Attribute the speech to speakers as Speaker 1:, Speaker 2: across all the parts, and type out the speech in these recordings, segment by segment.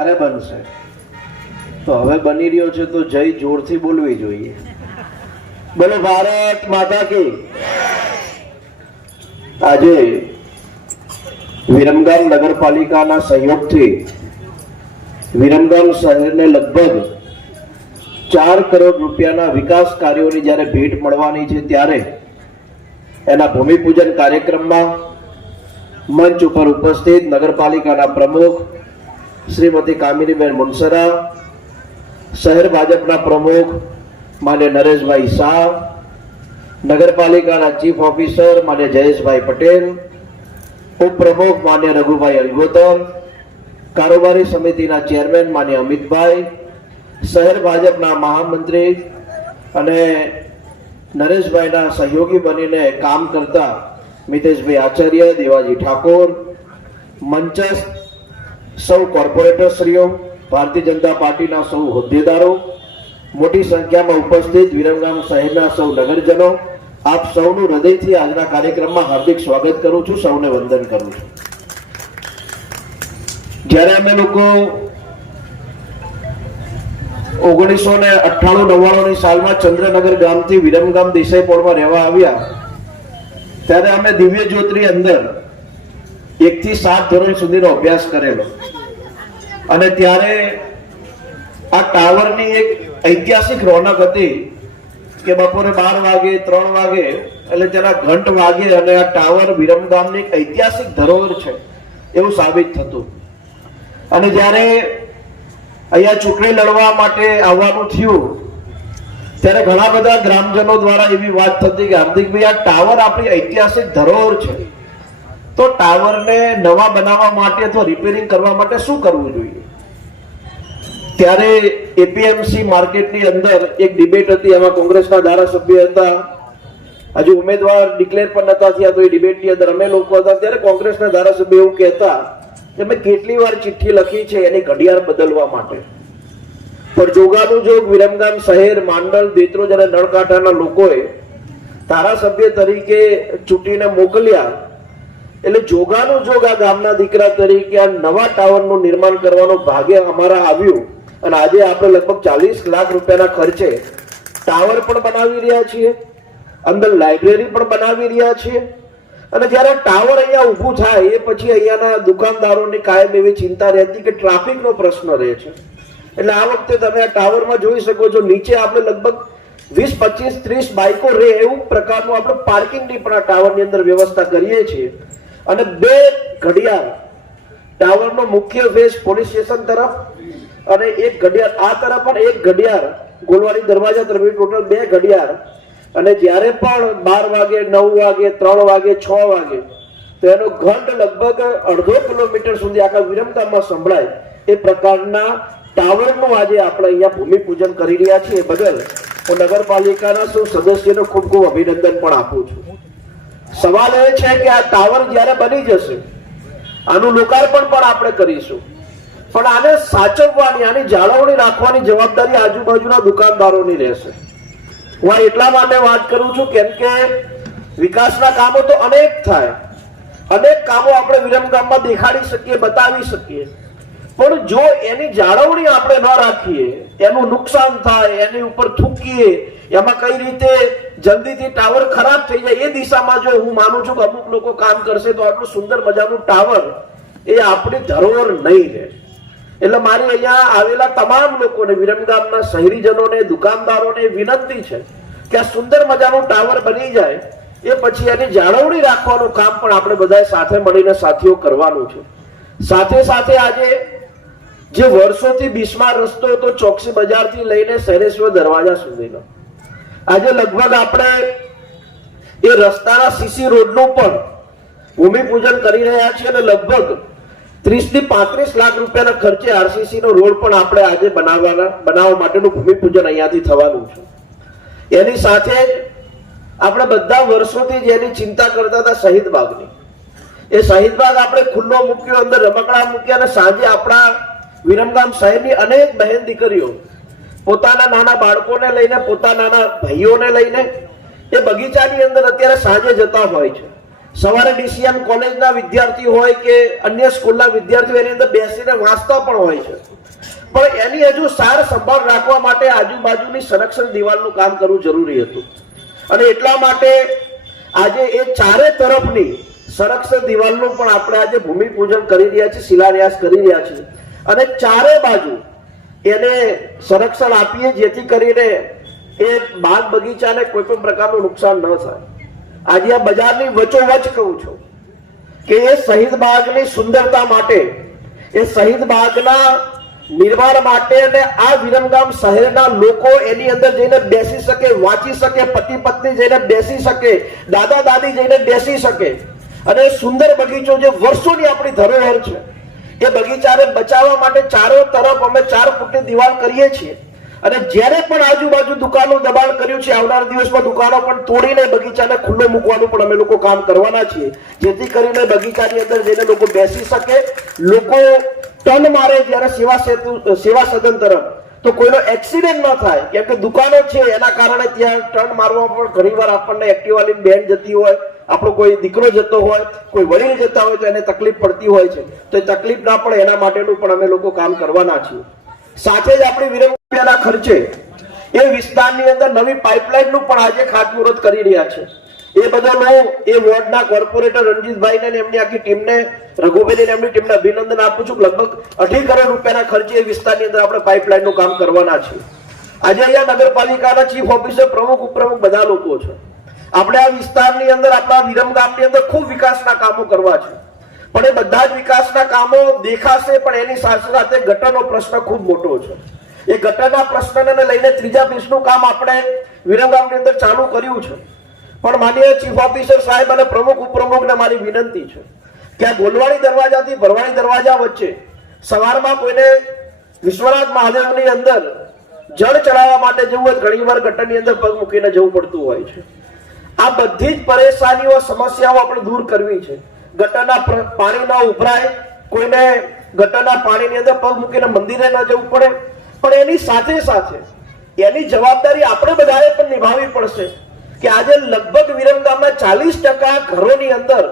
Speaker 1: ક્યારે બનશે તો હવે બની રહ્યો છે તો જય જોરથી બોલવી જોઈએ. બોલો ભારત માતા કી. આજે વિરમગામ નગરપાલિકાના સહયોગથી વિરમગામ શહેરને લગભગ ચાર કરોડ રૂપિયાના વિકાસ કાર્યોની જ્યારે ભેટ મળવાની છે ત્યારે એના ભૂમિપૂજન કાર્યક્રમમાં મંચ ઉપર ઉપસ્થિત નગરપાલિકાના પ્રમુખ શ્રીમતી કામિનીબેન મુનસરા, શહેર ભાજપના પ્રમુખ માન્ય નરેશભાઈ શાહ, નગરપાલિકાના ચીફ ઓફિસર માન્ય જયેશભાઈ પટેલ, ઉપપ્રમુખ માન્ય રઘુભાઈ અલગોતર, કારોબારી સમિતિના ચેરમેન માન્ય અમિતભાઈ, શહેર ભાજપના મહામંત્રી અને નરેશભાઈના સહયોગી બનીને કામ કરતા મિતેશભાઈ આચાર્ય, દેવાજી ઠાકોર, મંચસ્થ સૌ કોર્પોરેટરશ્રીઓ, ભારતીય જનતા પાર્ટીના સૌ હોદ્દેદારો, મોટી સંખ્યામાં ઉપસ્થિત વિરમગામ શહેરના સૌ નગરજનો, આપ સૌનું હૃદયથી આજના કાર્યક્રમમાં હાર્દિક સ્વાગત કરું છું, સૌને વંદન કરું છું. જ્યારે અમે લોકો ઓગણીસો ને અઠ્ઠાણું નવ્વાણું ની સાલમાં ચંદ્રનગર ગામથી વિરમગામ દેસાઈપોળમાં રહેવા આવ્યા, ત્યારે અમે દિવ્ય જ્યોતિની અંદર એક થી સાત ધોરણ સુધીનો અભ્યાસ કરેલો. અને ત્યારે આ ટાવરની એક ઐતિહાસિક રોનક હતી કે બપોરે બાર વાગે, ત્રણ વાગે, એટલે તેના ઘંટ વાગે અને આ ટાવર વિરમગામની એક ઐતિહાસિક ધરોહર છે એવું સાબિત થતું. અને જ્યારે અહીંયા ચૂંટણી લડવા માટે આવવાનું થયું, ત્યારે ઘણા બધા ગ્રામજનો દ્વારા એવી વાત થતી કે, હાર્દિકભાઈ, આ ટાવર આપણી ઐતિહાસિક ધરોહર છે. તો ટાવરને નવા બનાવવા માટે અથવા રિપેરિંગ કરવા માટે શું કરવું જોઈએ? ત્યારે એપીએમસી માર્કેટની અંદર એક ડિબેટ હતી, એમાં કોંગ્રેસના ધારાસભ્ય હતા. હજુ ઉમેદવાર ડિક્લેર પણ નતા થયા, તો એ ડિબેટની અંદર અમે લોકો હતા. ત્યારે કોંગ્રેસના ધારાસભ્ય એવું કહેતા કે મેં કેટલી વાર ચિઠ્ઠી લખી છે એની ઘડિયાળ બદલવા માટે. પણ જોગાનું જોગ વિરમગામ શહેર, માંડલ, દેત્રોજ અને નળકાંઠાના લોકોએ ધારાસભ્ય તરીકે ચૂંટીને મોકલ્યા. એટલે જોગાનું જોગ આ ગામના દીકરા તરીકે આ નવા ટાવરનું નિર્માણ કરવાનો ભાગ્ય અમારા આવ્યું. અને આજે આપણે લગભગ ચાલીસ લાખ રૂપિયાના ખર્ચે ટાવર પણ બનાવી રહ્યા છીએ, અંદર લાઇબ્રેરી પણ બનાવી રહ્યા છીએ. અને જ્યારે ટાવર અહીંયા ઊભું થાય, એ પછી અહીંયાના દુકાનદારોની કાયમ એવી ચિંતા રહેતી કે ટ્રાફિકનો પ્રશ્ન રહે છે. એટલે આ વખતે તમે આ ટાવરમાં જોઈ શકો છો, નીચે આપણે લગભગ વીસ, પચીસ, ત્રીસ બાઇકો રહે એવું પ્રકારનું આપણે પાર્કિંગની પણ આ ટાવરની અંદર વ્યવસ્થા કરીએ છીએ. અને બે ઘડિયાળ ટાવરનો મુખ્ય ફેસ પોલીસ સ્ટેશન તરફ અને એક ઘડિયાળ, આ તરફ પણ એક ઘડિયાળ ગોલવાડી દરવાજા તરફ ટોટલ બે ઘડિયાળ. અને જ્યારે પણ બાર વાગે, નવ વાગે, ત્રણ વાગે, છ વાગે, તો એનો ઘંટ લગભગ અડધો કિલોમીટર સુધી આખા વિરમતામાં સંભળાય. એ પ્રકારના ટાવરનું આજે આપણે અહીંયા ભૂમિપૂજન કરી રહ્યા છીએ. બદલ હું નગરપાલિકાના સૌ સદસ્યનો ખૂબ ખૂબ અભિનંદન પણ આપું છું. સવાલ એ છે કે આ ટાવર જ્યારે બની જશે, આનું લોકાર્પણ પણ આપણે કરીશું. પણ આને સાચવવાની, આની જાળવણી રાખવાની જવાબદારી આજુબાજુના દુકાનદારોની રહેશે. હું આ એટલા માટે વાત કરું છું કેમ કે વિકાસના કામો તો અનેક થાય. અનેક કામો આપણે વિરમગામમાં દેખાડી શકીએ, બતાવી શકીએ. પણ જો એની જાળવણી આપણે ન રાખીએ, એનું નુકસાન થાય, એની ઉપર થૂકીએ, એમાં કઈ રીતે જલ્દીથી ટાવર ખરાબ થઈ જાય એ દિશામાં જો હું માનું છું કે અમુક લોકો કામ કરશે તો આટલું સુંદર મજાનું ટાવર એ આપણી ધરોહર નહીં રહે. એટલે મારી અહીંયા આવેલા તમામ લોકોને વિરમગામના શહેરીજનોને, દુકાનદારોને વિનંતી છે કે આ સુંદર મજાનું ટાવર બની જાય, એ પછી એની જાળવણી રાખવાનું કામ પણ આપણે બધાએ સાથે મળીને સાથીઓ કરવાનું છે. સાથે સાથે આજે જે વર્ષોથી બિસ્માર રસ્તો હતો, ચોકસી બજારથી લઈને શહેરેશ્વર દરવાજા સુધીનો. આજે લગભગ આપણે એ રસ્તાના સીસી રોડનું પણ ભૂમિપૂજન કરી રહ્યા છીએ અને લગભગ ત્રીસથી પાંત્રીસ લાખ રૂપિયાના ખર્ચે આરસીસી નો રોડ પણ આપણે આજે બનાવવાના, બનાવવા માટેનું ભૂમિપૂજન અહીંયાથી થવાનું છે. એની સાથે આપણે બધા વર્ષોથી જેની ચિંતા કરતા હતા શહીદ બાગની. એ શહીદ બાગ આપણે ખુલ્લો મૂક્યો, અંદર રમકડા મૂક્યા અને સાંજે આપણા વિરમગામ શહેરની અનેક બહેન દીકરીઓ પોતાના નાના બાળકોને લઈને, પોતાના નાના ભાઈઓને લઈને એ બગીચાની અંદર અત્યારે સાંજે જતા હોય છે. સવારે ડીસીએમ કોલેજના વિદ્યાર્થી હોય કે અન્ય સ્કૂલના વિદ્યાર્થીઓ એની અંદર બેસીને વાંચતા પણ હોય છે. પણ એની હજુ સાર સંભાળ રાખવા માટે આજુબાજુની સંરક્ષણ દિવાલનું કામ કરવું જરૂરી હતું. અને એટલા માટે આજે એ ચારે તરફની સંરક્ષણ દિવાલનું પણ આપણે આજે ભૂમિપૂજન કરી રહ્યા છીએ, શિલાન્યાસ કરી રહ્યા છીએ. અને ચારે બાજુ એને સંરક્ષણ આપીએ જેથી કરીને એ બાગ બગીચાને કોઈ પણ પ્રકારનું નુકસાન ન થાય. આજે આ બજારની વચોવચ કહું છું કે એ શહીદ બાગની સુંદરતા માટે, એ શહીદ બાગના નિર્માણ માટે અને આ વિરમગામ શહેરના લોકો એની અંદર જઈને બેસી શકે, વાંચી શકે, પતિ પત્ની જઈને બેસી શકે, દાદા દાદી જઈને બેસી શકે. અને સુંદર બગીચો જે વર્ષોની આપણી ધરોહર છે, એ બગીચાને બચાવવા માટે ચારો તરફ અમે ચાર ફૂટની દિવાલ કરીએ છીએ. અને જ્યારે પણ આજુબાજુ દુકાનો દબાણ કર્યું છે, આવનાર દિવસમાં દુકાનો પણ તોડીને બગીચાને ખુલ્લો મૂકવાનું પણ અમે લોકો કામ કરવાના છીએ. જેથી કરીને બગીચાની અંદર જઈને લોકો બેસી શકે. લોકો ટર્ન મારે જ્યારે સેવા સેતુ, સેવા સદન તરફ, તો કોઈનો એક્સિડન્ટ ન થાય. કેમ કે દુકાનો છે, એના કારણે ત્યાં ટર્ન મારવા પણ ઘણીવાર આપણને એક્ટિવા બેન જતી હોય, આપણો કોઈ દીકરો જતો હોય, કોઈ વડીલ જતા હોય, તો એને તકલીફ પડતી હોય છે. તો એ તકલીફ ના પડે, એના માટેનું પણ અમે લોકો કામ કરવાના છીએ. સાથે જ આપણી વિરમગામના ખર્ચે એ વિસ્તારની અંદર નવી પાઇપલાઇનનું પણ આજે ખાતમુહૂર્ત કરી રહ્યા છે. એ બધા હું એ વોર્ડના કોર્પોરેટર રણજીતભાઈને એમની આખી ટીમને રઘુભાઈને એમની ટીમને અભિનંદન આપું છું. લગભગ અઢી કરોડ રૂપિયાના ખર્ચે એ વિસ્તારની અંદર આપણે પાઇપલાઇનનું કામ કરવાના છીએ આજે અહીંયા નગરપાલિકાના ચીફ ઓફિસર, પ્રમુખ, ઉપપ્રમુખ બધા લોકો છે. આપણે આ વિસ્તારની અંદર, આપણા વિરમગામની અંદર ખૂબ વિકાસના કામો કરવા છે. પણ એ બધા જ વિકાસના કામો દેખાશે, પણ એની સાથે સાથે ગટરનો પ્રશ્ન ખૂબ મોટો છે. એ ગટરના પ્રશ્નને લઈને ત્રીજા પીસનું કામ આપણે વિરમગામની અંદર ચાલુ કર્યું છે. પણ માનીય ચીફ ઓફિસર સાહેબ અને પ્રમુખ ઉપપ્રમુખને મારી વિનંતી છે કે આ ગોલવાણી દરવાજાથી ભરવાણી દરવાજા વચ્ચે સવારમાં કોઈને વિશ્વનાથ મહાદેવની અંદર જળ ચડાવવા માટે જવું હોય ઘણીવાર ગટરની અંદર પગ મૂકીને જવું પડતું હોય છે. આ બધી જ પરેશાનીઓ, સમસ્યાઓ આપણે દૂર કરવી છે. ગટરના પાણી ન ઉભરાય, કોઈને ગટરના પાણીની અંદર પગ મૂકીને મંદિરે ન જવું પડે. પણ એની સાથે સાથે એની જવાબદારી આપણે બધાએ પણ નિભાવવી પડશે કે આજે લગભગ વિરમગામના ચાલીસ ટકા ઘરોની અંદર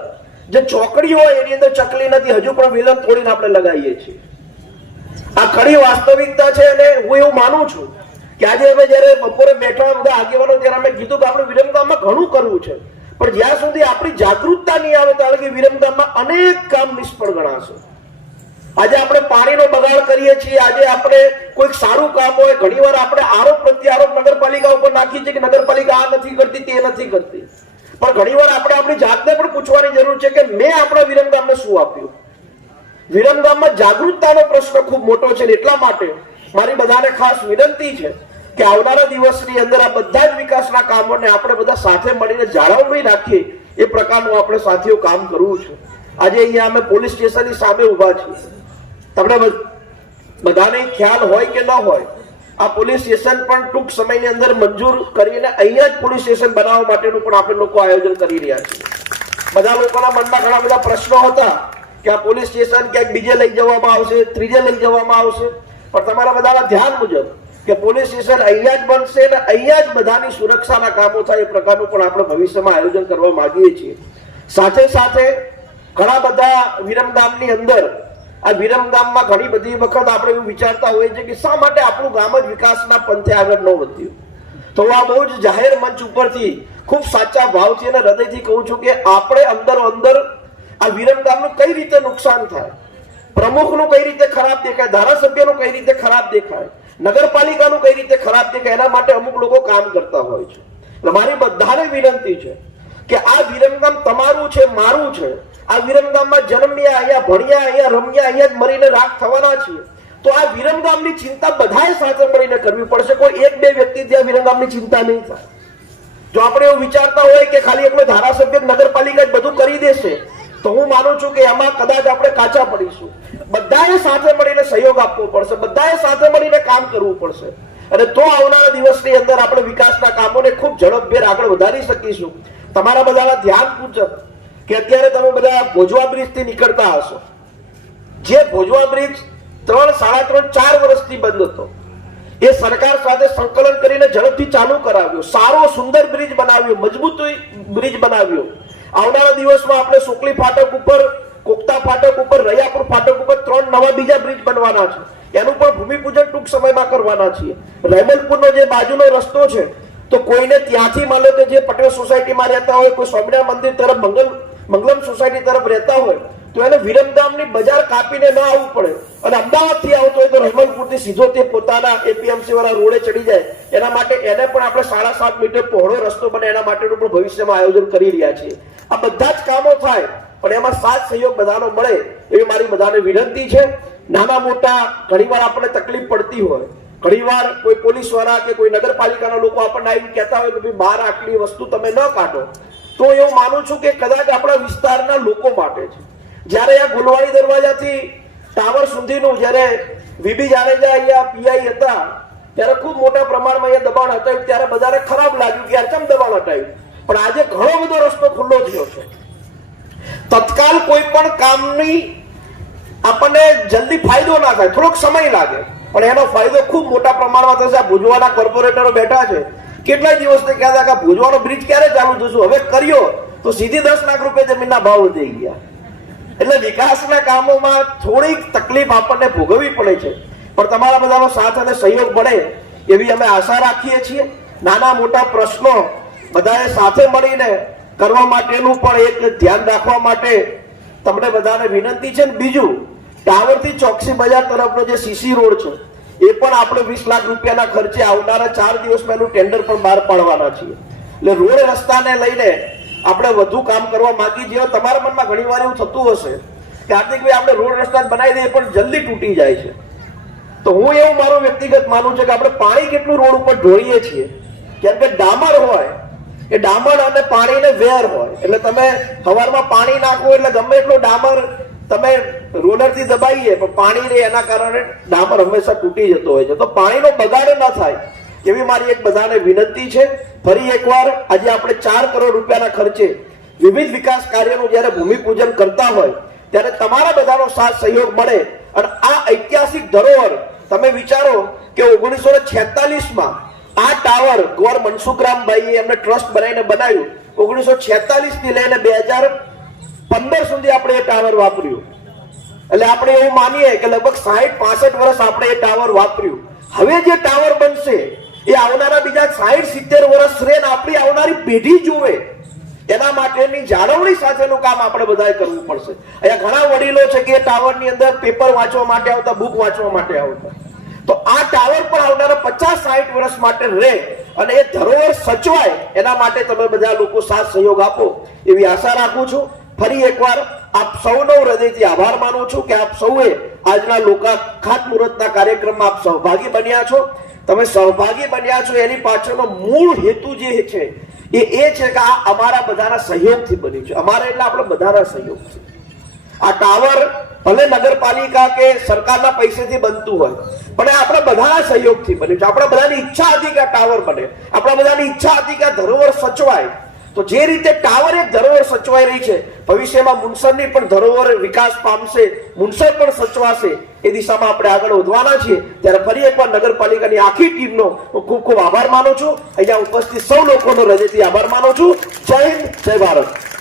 Speaker 1: જે ચોકડી હોય એની અંદર ચકલી નથી. હજુ પણ વિલન તોડીને આપણે લગાવીએ છીએ. આ ખરી વાસ્તવિકતા છે અને હું એવું માનું છું કે આજે અમે જ્યારે બપોરે બેઠા બધા આગેવાનો, ત્યારે અમે કીધું કે આપણે વિરમગામમાં ઘણું કરવું છે. પણ જ્યાં સુધી આપણી જાગૃતતા નહીં આવે ત્યાં લગી વિરમગામમાં અનેક કામ નિષ્ફળ ગણાશે. આજે આપણે પાણીનો બગાડ કરીએ છીએ, આજે આપણે કોઈક સારું કામ હોય, ઘણીવાર આપણે આરોપ પ્રત્યારોપ નગરપાલિકા ઉપર નાખીએ છીએ કે નગરપાલિકા આ નથી કરતી, તે નથી કરતી. પણ ઘણીવાર આપણે આપણી જાતને પણ પૂછવાની જરૂર છે કે મેં આપણા વિરમગામને શું આપ્યું? વિરમગામમાં જાગૃતતાનો પ્રશ્ન ખૂબ મોટો છે એટલા માટે મારી બધાને ખાસ વિનંતી છે કે આવનારા દિવસની અંદર આ બધા જ વિકાસના કામોને આપણે બધા સાથે મળીને જાળવણી રાખીએ, એ પ્રકારનું આપણે સાથીઓ કામ કરવું છે. આજે અહીંયા અમે પોલીસ સ્ટેશનની સામે ઊભા છીએ. તમને બધાને ખ્યાલ હોય કે ન હોય, આ પોલીસ સ્ટેશન પણ ટૂંક સમયની અંદર મંજૂર કરીને અહીંયા જ પોલીસ સ્ટેશન બનાવવા માટેનું પણ આપણે લોકો આયોજન કરી રહ્યા છીએ. બધા લોકોના મનમાં ઘણા બધા પ્રશ્નો હતા કે આ પોલીસ સ્ટેશન ક્યાંક બીજે લઈ જવામાં આવશે, ત્રીજે લઈ જવામાં આવશે. પણ તમારા બધાના ધ્યાન મુજબ કે પોલીસ સ્ટેશન અહીંયા જ બનશે અને અહીંયા જ બધાની સુરક્ષાના કામો થાય એ પ્રકારનું પણ આપણે ભવિષ્યમાં આયોજન કરવા માંગીએ છીએ. સાથે સાથે ઘણા બધા વિરમગામની અંદર, આ વિરમગામમાં ઘણી બધી વખત આપણે એવું વિચારતા હોઈએ છીએ કે શા માટે આપણું ગામ જ વિકાસના પંથે આગળ ન વધ્યું? તો આ બહુ જ જાહેર મંચ ઉપરથી ખૂબ સાચા ભાવથી અને હૃદયથી કહું છું કે આપણે અંદરો અંદર આ વિરમગામનું કઈ રીતે નુકસાન થાય? પ્રમુખનું કઈ રીતે ખરાબ દેખાય? ધારાસભ્યનું કઈ રીતે ખરાબ દેખાય? નગરપાલિકાનું કઈ રીતે ખરાબ દેખાય એના માટે અમુક લોકો કામ કરતા હોય છે. એટલે મારી બધાને વિનંતી છે કે આ વિરમગામ તમારું છે, મારું છે. આ વિરમગામમાં જન્મ્યા, અહીંયા ભણ્યા, અહીંયા રમ્યા, અહીંયા જ મરીને રાખ થવાના છીએ. તો આ વિરમગામની ચિંતા બધાએ સાથે મળીને કરવી પડશે. કોઈ એક બે વ્યક્તિ ત્યાં વિરમગામની ચિંતા નહીં થાય. જો આપણે એવું વિચારતા હોય કે ખાલી એકલો ધારાસભ્ય નગરપાલિકા જ બધું કરી દેશે તો હું માનું છું કે એમાં કદાચ આપણે કાચા પડીશું. બધાએ સાથે મળીને સહયોગ આપવો પડશે. બધાએ સાથે મળીને કામ કરવું પડશે. અને તો આવનારા દિવસની અંદર આપણે વિકાસના કામોને ખૂબ ઝડપભેર આગળ વધારી શકીશું. તમારા બધાના ધ્યાન પૂછક કે અત્યારે તમે બધા ભોજવા બ્રિજથી નીકળતા હશો. જે ભોજવા બ્રિજ ત્રણ, સાડા ત્રણ, ચાર વર્ષથી બંધ હતો. એ સરકાર સાથે સંકલન કરીને ઝડપથી ચાલુ કરાવ્યો. સારો, સુંદર બ્રિજ બનાવ્યો. મજબૂત બ્રિજ બનાવ્યો. આવનારા દિવસમાં આપણે સુકલી ફાટક ઉપર, કોકતા ફાટક ઉપર, રૈયાપુર ફાટક ઉપર ત્રણ નવા બીજા બ્રિજ બનવાના છે. એનું પણ ભૂમિપૂજન ટૂંક સમયમાં કરવાના છીએ. રહેમલપુરનો જે બાજુનો રસ્તો છે, તો કોઈને ત્યાંથી માલો કે જે પટેલ સોસાયટીમાં રહેતા હોય, કોઈ સ્વામિનારાયણ મંદિર તરફ, મંગલ, મંગલમ સોસાયટી તરફ રહેતા હોય તો એને વિરમધામની બજાર કાપીને ના આવવું પડે. અને અમદાવાદથી આવતો હોય તો રહેમલપુરથી સીધો તે પોતાના એપીએમસી વાળા રોડે ચડી જાય. એના માટે એને પણ આપણે સાડા સાત મીટર પહોળો રસ્તો બને, એના માટેનું પણ ભવિષ્યમાં આયોજન કરી રહ્યા છીએ. આ બધા જ કામો થાય, પણ એમાં સાથ સહયોગ બધાનો મળે, એવી મારી બધાને વિનંતી છે. નાના મોટા, ઘણીવાર આપણને તકલીફ પડતી હોય. ઘણીવાર કોઈ પોલીસવાળા કે કોઈ નગરપાલિકાના લોકો આપણને આવીને કહેતા હોય કે ભાઈ, બહાર આટલી વસ્તુ તમે ન કાઢો. તો એવું માનું છું કે કદાચ આપણા વિસ્તારના લોકો માટે છે. જ્યારે આ ગુલવાડી દરવાજાથી ટાવર સુધીનું જ્યારે વીબી જાડેજા અહીંયા પીઆઈ હતા, ત્યારે ખૂબ મોટા પ્રમાણમાં અહીંયા દબાણ હટાવ્યું ત્યારે બધાને ખરાબ લાગ્યું કે યાર કેમ દબાણ હટાવ્યું પણ આજે ઘણો બધો રસ્તો ખુલ્લો થયો છે. તત્કાલ કોઈ પણ કામની આપણને જલ્દી ફાયદો ના થાય. થોડોક સમય લાગે. પણ એનો ફાયદો ખૂબ મોટા પ્રમાણમાં થશે. આ ભુજવાના કોર્પોરેટરો બેઠા છે. કેટલા દિવસથી કહેતા કે ભુજવાનો બ્રિજ ક્યારે ચાલુ થશે? હવે કર્યો. તો સીધી દસ લાખ રૂપિયા જમીનના ભાવ વધી ગયા. એટલે વિકાસના કામોમાં થોડીક તકલીફ આપણને ભોગવવી પડે છે. પણ તમારા બધાનો સાથ અને સહયોગ મળે એવી અમે આશા રાખીએ છીએ. નાના મોટા પ્રશ્નો બધાએ સાથે મળીને કરવા માટેનું પણ એક ધ્યાન રાખવા માટે તમને બધાને વિનંતી છે. ને બીજું, ટાવરથી ચોકસી બજાર તરફનો જે સીસી રોડ છે, એ પણ આપણે વીસ લાખ રૂપિયાના ખર્ચે આવનારા ચાર દિવસમાં એનું ટેન્ડર પણ બહાર પાડવાના છીએ. એટલે રોડ રસ્તાને લઈને આપણે વધુ કામ કરવા માંગી છીએ, તમારા મનમાં ઘણી વાર એવું થતું હશે કે હાર્દિકભાઈ આપણે રોડ રસ્તા બનાવી દઈએ, પણ જલ્દી તૂટી જાય છે. તો હું એવું મારું વ્યક્તિગત માનું છું કે આપણે પાણી કેટલું રોડ ઉપર ઢોળીએ છીએ. કેમ કે ડામર હોય, એ ડામર અને પાણીને વેર હોય. એટલે તમે સવારમાં પાણી નાખો એટલે ગમે એટલો ડામર તમે રોલરથી દબાઈએ, પણ પાણી રે એના કારણે ડામર હંમેશા તૂટી જતો હોય છે. તો પાણીનો બગાડ ન થાય. એવી મારી એક બધાને વિનંતી છે. ફરી એકવાર આજે આપણે ચાર કરોડ રૂપિયાના ખર્ચે વિવિધ વિકાસ કાર્યનું જ્યારે ભૂમિપૂજન કરતા હોય, ત્યારે તમારા બધાનો સાથ સહયોગ મળે. અને આ ઐતિહાસિક ધરોહર, તમે વિચારો કે ઓગણીસો ને આ ટાવર ગોર મનસુખરામભાઈએ એમને ટ્રસ્ટ બનાવીને બનાવ્યું. ઓગણીસો છેતાલીસથી લઈને બે હજાર પંદર સુધી આપણે એ ટાવર વાપર્યું. એટલે આપણે એવું માનીએ કે લગભગ સાહીઠ, પાસઠ વર્ષ આપણે એ ટાવર વાપર્યું. હવે જે ટાવર બનશે એ આવનારા બીજા સાહીઠ, સિત્તેર વર્ષ રહે આપણી આવનારી પેઢી જોવે એના માટેની જાળવણી સાથેનું કામ આપણે બધાએ કરવું પડશે. અહીંયા ઘણા વડીલો છે કે એ ટાવરની અંદર પેપર વાંચવા માટે આવતા, બુક વાંચવા માટે આવતા. તો આ ટાવર પણ આવનારા પચાસ સાઠ વર્ષ માટે રહે અને એ ધરોહર સચવાય એના માટે તમે બધા લોકો સાથ સહયોગ આપો એવી આશા રાખું છું. ફરી એકવાર આપ સૌનો હૃદયથી આભાર માનું છું કે આપ સૌએ આજના લોકા ખાતમુહૂર્તના કાર્યક્રમમાં આપ સહભાગી બન્યા છો. તમે સહભાગી બન્યા છો, એની પાછળનો મૂળ હેતુ જે છે, એ એ છે કે આ અમારા બધાના સહયોગથી બન્યું છે. અમારે એટલે આપણે બધાના સહયોગથી આ ટાવર ભલે નગરપાલિકા કે સરકારના પૈસેથી બનતું હોય, પણ એ આપણા બધાના સહયોગથી બન્યું છે. આપણા બધાની ઈચ્છા હતી કે આ ટાવર બને. આપણા બધાની ઈચ્છા હતી કે આ ધરોહર સચવાય. તો જે રીતે ટાવર એક ધરોહર સચવાઈ રહી છે, ભવિષ્યમાં મુનસરની પણ ધરોહર વિકાસ પામશે, મુનસર પણ સચવાશે, એ દિશામાં આપણે આગળ વધવાના છીએ. ત્યારે ફરી એકવાર નગરપાલિકાની આખી ટીમનો હું ખૂબ ખૂબ આભાર માનું છું. અહીંયા ઉપસ્થિત સૌ લોકોનો હૃદયથી આભાર માનું છું. જય હિન્દ, જય ભારત.